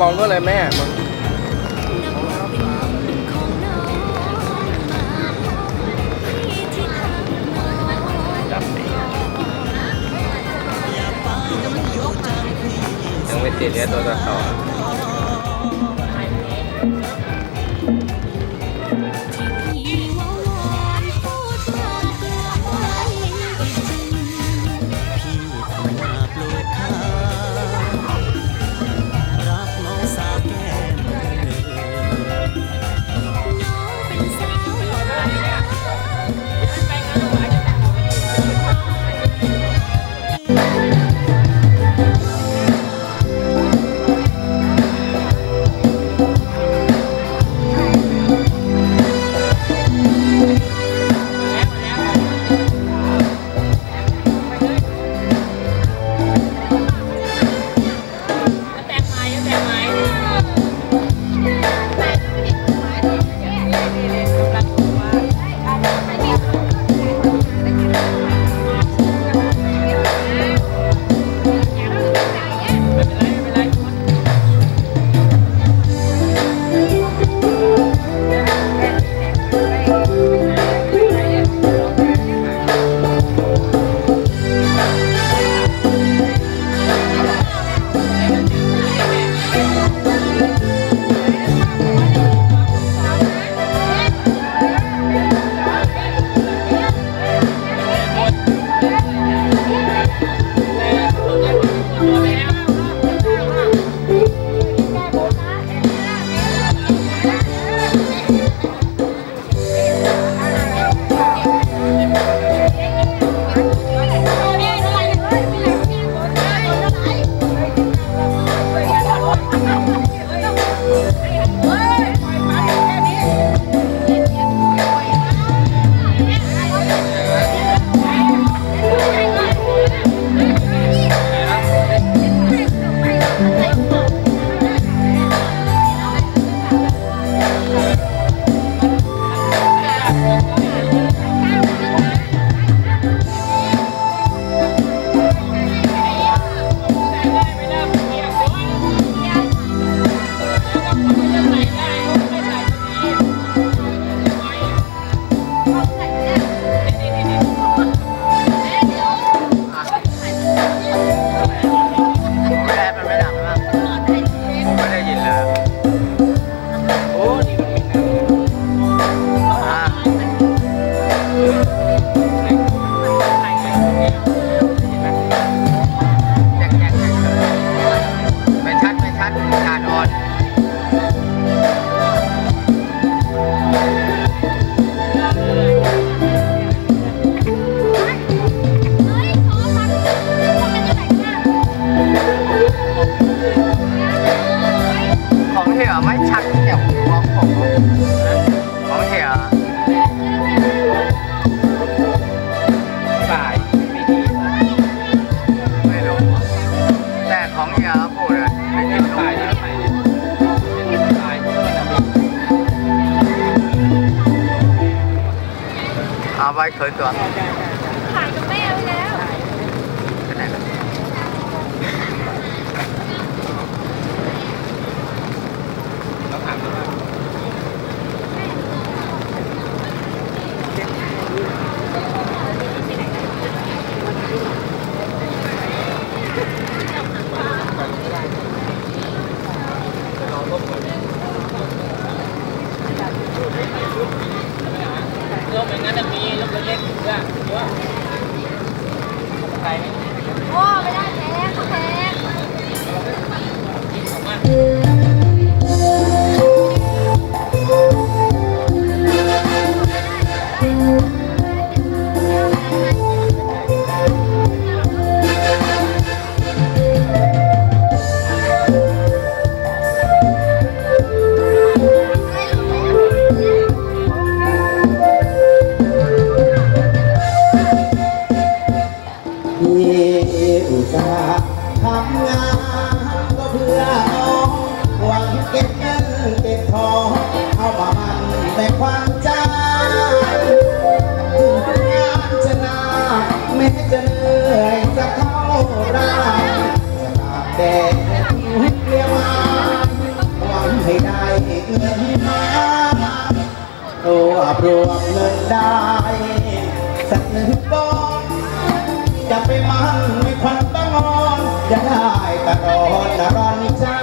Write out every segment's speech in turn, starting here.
มองด้วยอะไรแม่มึงยังไม่ติดเนี่ยตัวต่อ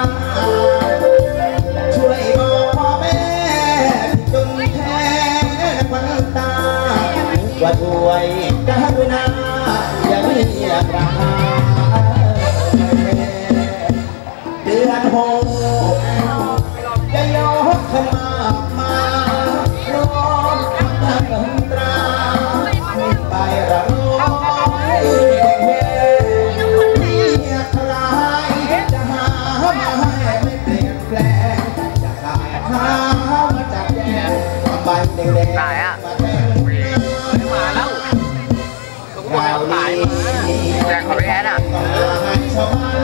Oh.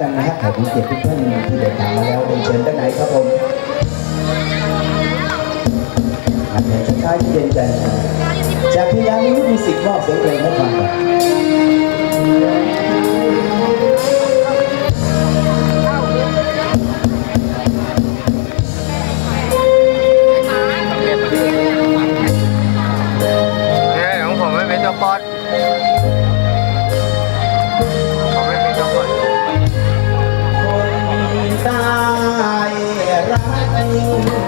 กันนะฮะขอบคุณเกียรติทุกท่านที่เดินทางมาแล้วเชิญด้านในครับผมอาจารย์ชาติเย็นใจจากพิยามีมิวสิกมอบเสียงเพลงให้ฟัง love.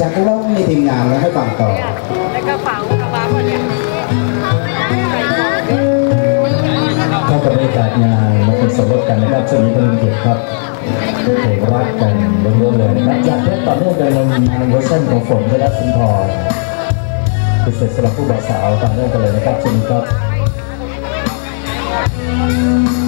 จากก็ว่ามีทีมงานแล้วให้ฟังต่อแล้วก็ฝางกระบะคนนี้เขากับรรยากาศงานมาเป็นสมรสกันนะครับสวัสดีท่านเกียรติครับเพลงรักกันล้วนๆเลยนับจากเพชรต่อเนื่องโดยเรามีงานเวอร์ชันของฝนและรัศมีพรเป็เสร็จสำหรับผู้บ่าวสาวต่อเนื่องกันเลยนะครับสวัสดีครับ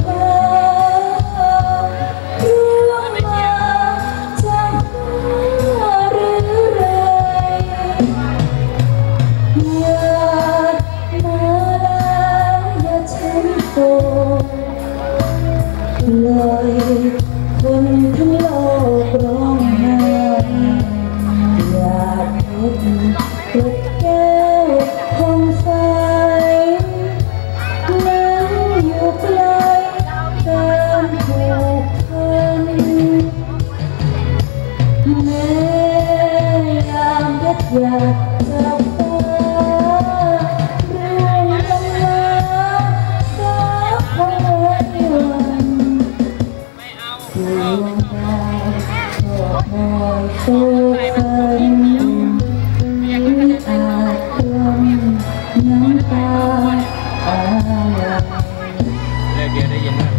Yeah.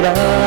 I'm not curar.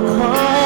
call.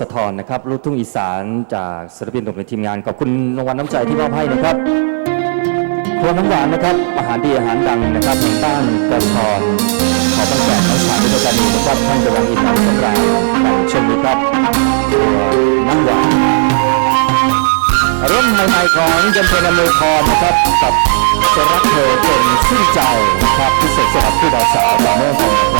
สะทอนนะครับลูกทุ่งอีสานจากศิลปินหนุ่มในทีมงานขอบคุณรางวัลน้ำใจที่มอบให้นะครับครัวน้ำหวานนะครับอาหารดีอาหารดังนะครับแห่งบ้านกระทอนขอบังแจกน้องสาวที่ประจานีนะครับท่านจะวังอีกนทร์สำราญในช่วงนี้ครับครัวน้ำหวานเรื่องใหม่ๆของยันเพลนเมย์พรนะครับกับจะรักเธอเป็นสิ้นใจนะครับพิเศษสำหรับผู้ดาวสาวต่อเนื่อง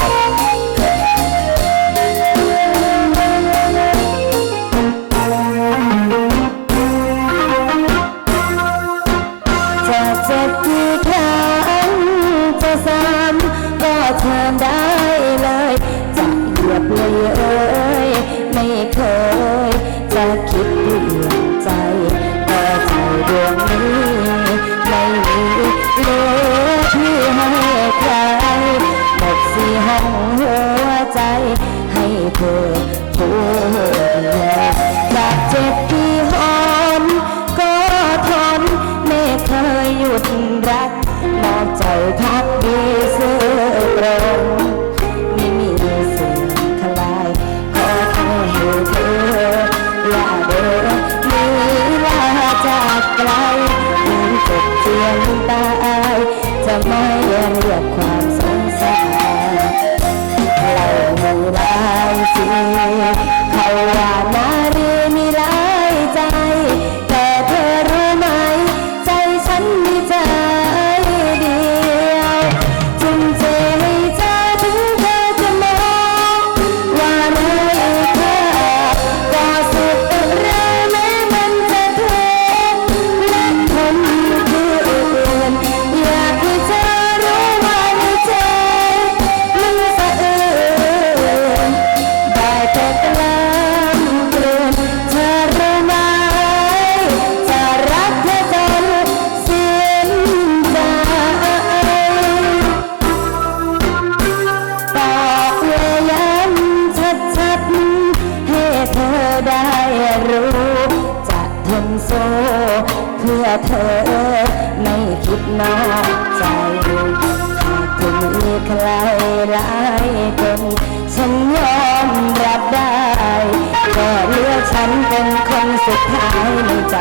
เธอไม่คิดนอกใจหากจะมีใครหลายคนฉันยอมรับได้ก็เลือฉันเป็นคนสุดท้ายในใจ